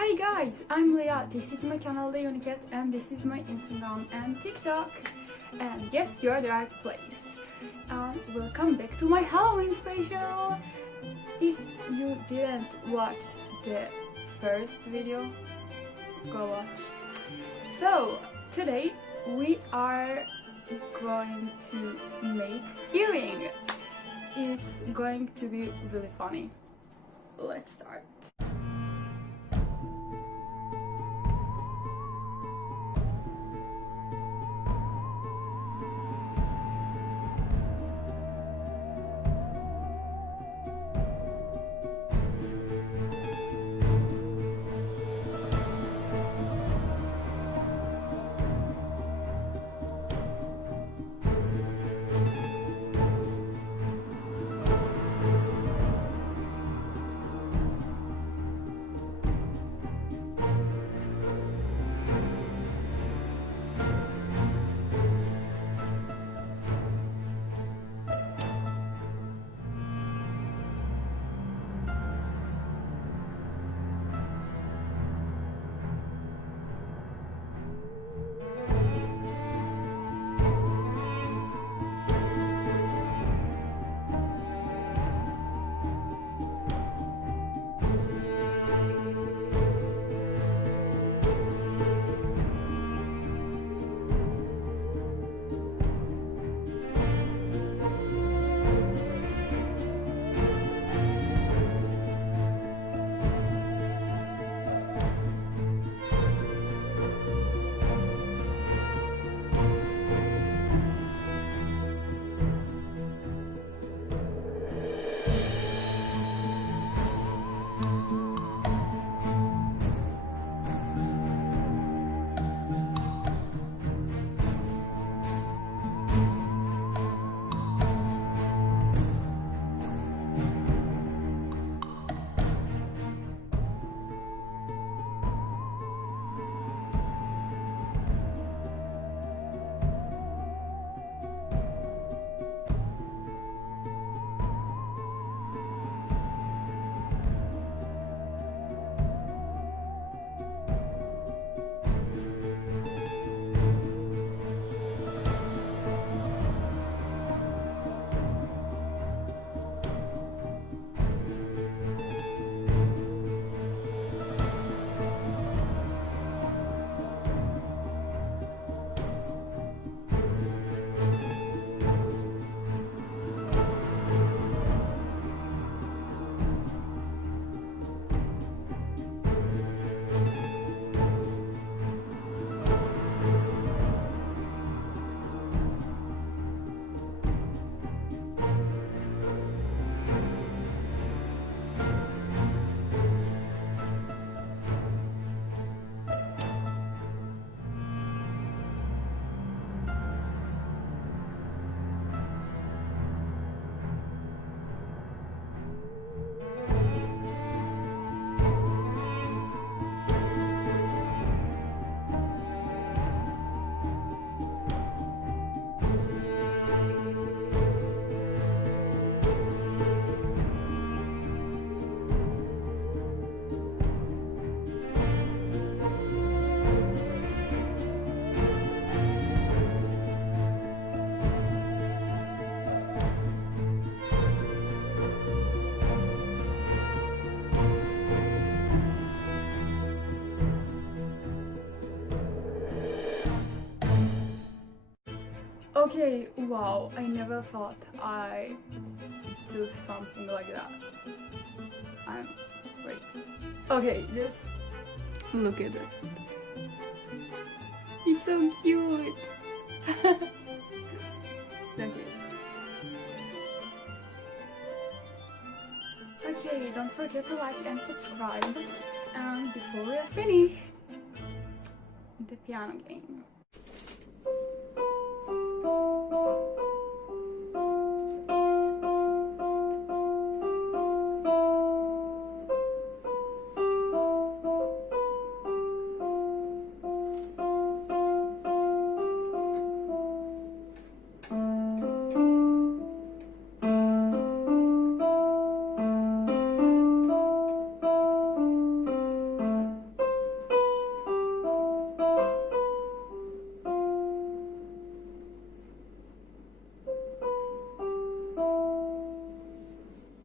Hi guys, I'm Leah. This is my channel The Unicat and this is my Instagram and TikTok. And yes, you're the right place. Welcome back to my Halloween special. If you didn't watch the first video, go watch. So today we are going to make earring. It's going to be really funny. Let's start. Okay, wow, I never thought I'd do something like that. I'm great. Okay, just look at it. It's so cute. Okay. Okay, don't forget to like and subscribe. And before we finish, the piano game.